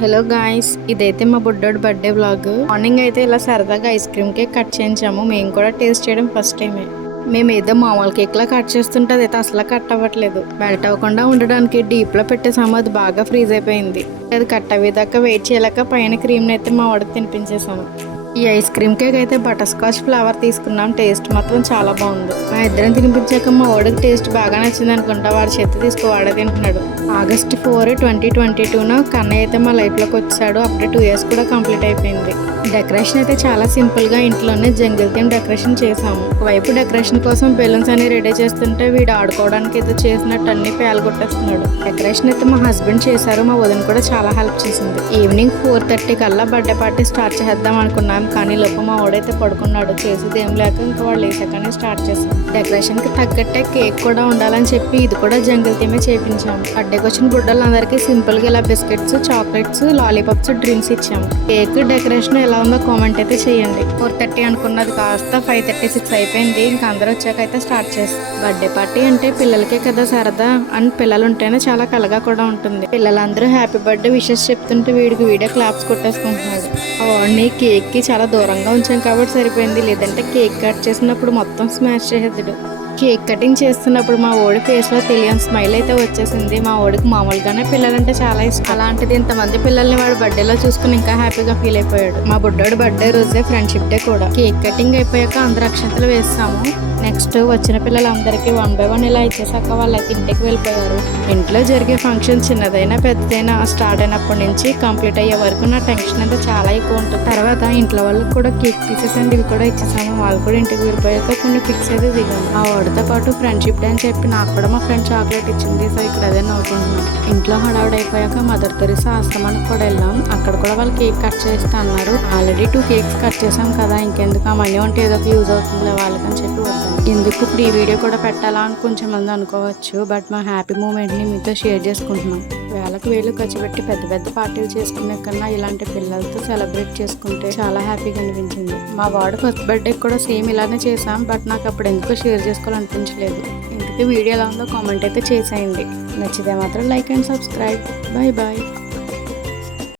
Hello guys ఇదైతే మా బుడ్డోడు బర్త్డే బ్లాగ్ మార్నింగ్ అయితే ఇలా సరదాగా ఐస్ క్రీమ్ కేక్ కట్ చేయించాము. మేము కూడా టేస్ట్ చేయడం ఫస్ట్ టైమే మేము ఏదో మామూలు కేక్ లా కట్ చేస్తుంటే అదైతే అసలు కట్ అవ్వట్లేదు. మెల్ట్ అవ్వకుండా ఉండడానికి డీప్లో పెట్టేసాము. అది బాగా ఫ్రీజ్ అయిపోయింది. అది కట్ అయ్యేదాకా వెయిట్ చేయలేక పైన క్రీమ్ అయితే మా వాడికి తినిపించేసాము. ఈ ఐస్ క్రీమ్ కేక్ అయితే బటర్ స్కాచ్ ఫ్లేవర్ తీసుకున్నాం. టేస్ట్ మాత్రం చాలా బాగుంది. మా ఇద్దరం తినిపించాక మా వాడికి టేస్ట్ బాగా నచ్చింది అనుకుంటా. వాడి చేతి తీసుకు వాడే తింటున్నాడు. ఆగస్ట్ ఫోర్ ట్వంటీ ట్వంటీ టూన కన్నయ్య అయితే మా లైఫ్లోకి వచ్చాడు. అప్పుడే టూ ఇయర్స్ కూడా కంప్లీట్ అయిపోయింది. డెకరేషన్ అయితే చాలా సింపుల్గా ఇంట్లోనే జంగిల్ థీమ్ డెకరేషన్ చేసాము ఒకవైపు డెకరేషన్ కోసం బెలూన్స్ అన్ని రెడీ చేస్తుంటే వీడు ఆడుకోవడానికి ఏదో చేసినట్టు అన్ని పేలగొట్టేస్తున్నాడు. డెకరేషన్ అయితే మా హస్బెండ్ చేశారు. మా వదిన కూడా చాలా హెల్ప్ చేసింది. ఈవినింగ్ ఫోర్ థర్టీ కల్లా బర్త్డే పార్టీ స్టార్ట్ చేద్దాం అనుకున్నాం. కానీ లోపు మా వాడైతే పడుకున్నాడు. చేసేది ఏం లేక ఇంకా వాళ్ళు వేసాకనే స్టార్ట్ చేసాం డెకరేషన్కి తగ్గట్టే కేక్ కూడా ఉండాలని చెప్పి ఇది కూడా జంగిల్ థీమే చేపించాం బర్త్డేకి వచ్చిన బుడ్డలందరికీ సింపుల్గా ఇలా బిస్కెట్స్ చాక్లెట్స్ లాలీపాప్స్ డ్రింక్స్ ఇచ్చాము. కేక్ డెకరేషన్ ఎలా ఉందో కామెంట్ అయితే చేయండి. ఫోర్ థర్టీ అనుకున్నది కాస్త ఫైవ్ థర్టీ సిక్స్ అయిపోయింది. ఇంకా అందరూ వచ్చాక అయితే స్టార్ట్ చేస్తాం. బర్త్డే పార్టీ అంటే పిల్లలకే కదా సరదా అండ్ పిల్లలు ఉంటేనే చాలా కలగా కూడా ఉంటుంది. పిల్లలందరూ హ్యాపీ బర్త్డే విషెస్ చెప్తుంటే వీడికి వీడియో క్లాప్స్ కొట్టేసుకుంటున్నాడు వాడిని కేక్కి చాలా దూరంగా ఉంచాం కాబట్టి సరిపోయింది. లేదంటే కేక్ కట్ చేసినప్పుడు మొత్తం స్మాష్ చేసేద్దుడు. కేక్ కటింగ్ చేస్తున్నప్పుడు మా ఓడి ఫేస్లో తెలియని స్మైల్ అయితే వచ్చేసింది. మా ఓడికి మామూలుగానే పిల్లలంటే చాలా ఇష్టం. అలాంటిది ఇంతమంది పిల్లల్ని వాడు బర్త్డేలో చూసుకుని ఇంకా హ్యాపీగా ఫీల్ అయిపోయాడు. మా బుడ్డోడు బర్త్డే రోజే ఫ్రెండ్షిప్ డే కూడా. కేక్ కటింగ్ అయిపోయాక అందరు అక్షంతలు వేస్తాము. నెక్స్ట్ వచ్చిన పిల్లలందరికీ వన్ బై వన్ ఇలా ఇచ్చేసాక వాళ్ళకి ఇంటికి వెళ్ళిపోయారు. ఇంట్లో జరిగే ఫంక్షన్ చిన్నదైనా పెద్దదైనా స్టార్ట్ అయినప్పటి నుంచి కంప్లీట్ అయ్యే వరకు నా టెన్షన్ అంతా చాలా ఎక్కువ ఉంటుంది. తర్వాత ఇంట్లో వాళ్ళకి కూడా కేక్ పీసెస్ అండ్ ఇవి కూడా ఇచ్చేసాము. వాళ్ళు కూడా ఇంటికి వెళ్ళిపోయాక కొన్ని పిక్స్ అయితే దిగాము. ఆ వాడితో పాటు ఫ్రెండ్షిప్ డే అని చెప్పి నాకు కూడా మా ఫ్రెండ్ చాక్లెట్ ఇచ్చింది. సో ఇక్కడ అదే నవ్వుకుంటున్నాం. ఇంట్లో హడావుడైపోయాక అయిపోయాక మదర్ తెరిసా ఆశ్రమానికి కూడా వెళ్ళాం. అక్కడ కూడా వాళ్ళు కేక్ కట్ చేస్తా అన్నారు. ఆల్రెడీ టూ కేక్స్ కట్ చేసాం కదా ఇంకెందుకు? ఆ మనీ ఉంటే ఏదో యూజ్ అవుతుందిలే వాళ్ళకని చెప్పి వద్దాం. ఎందుకు ఇప్పుడు ఈ వీడియో కూడా పెట్టాలా అని కొంచెం మంది అనుకోవచ్చు. బట్ మా హ్యాపీ మూమెంట్ని మీతో షేర్ చేసుకుంటున్నాం. వేలకు వేలు ఖర్చు పెట్టి పెద్ద పెద్ద పార్టీలు చేసుకునే కన్నా ఇలాంటి పిల్లలతో సెలబ్రేట్ చేసుకుంటే చాలా హ్యాపీగా అనిపించింది. మా వాడు ఫస్ట్ బర్త్డే కూడా సేమ్ ఇలానే చేసాం బట్ నాకు అప్పుడు ఎందుకో షేర్ చేసుకోవాలనిపించలేదు. ఇంతకీ వీడియో ఎలా ఉందో కామెంట్ అయితే చేసేయండి. నచ్చితే మాత్రం like and subscribe. Bye bye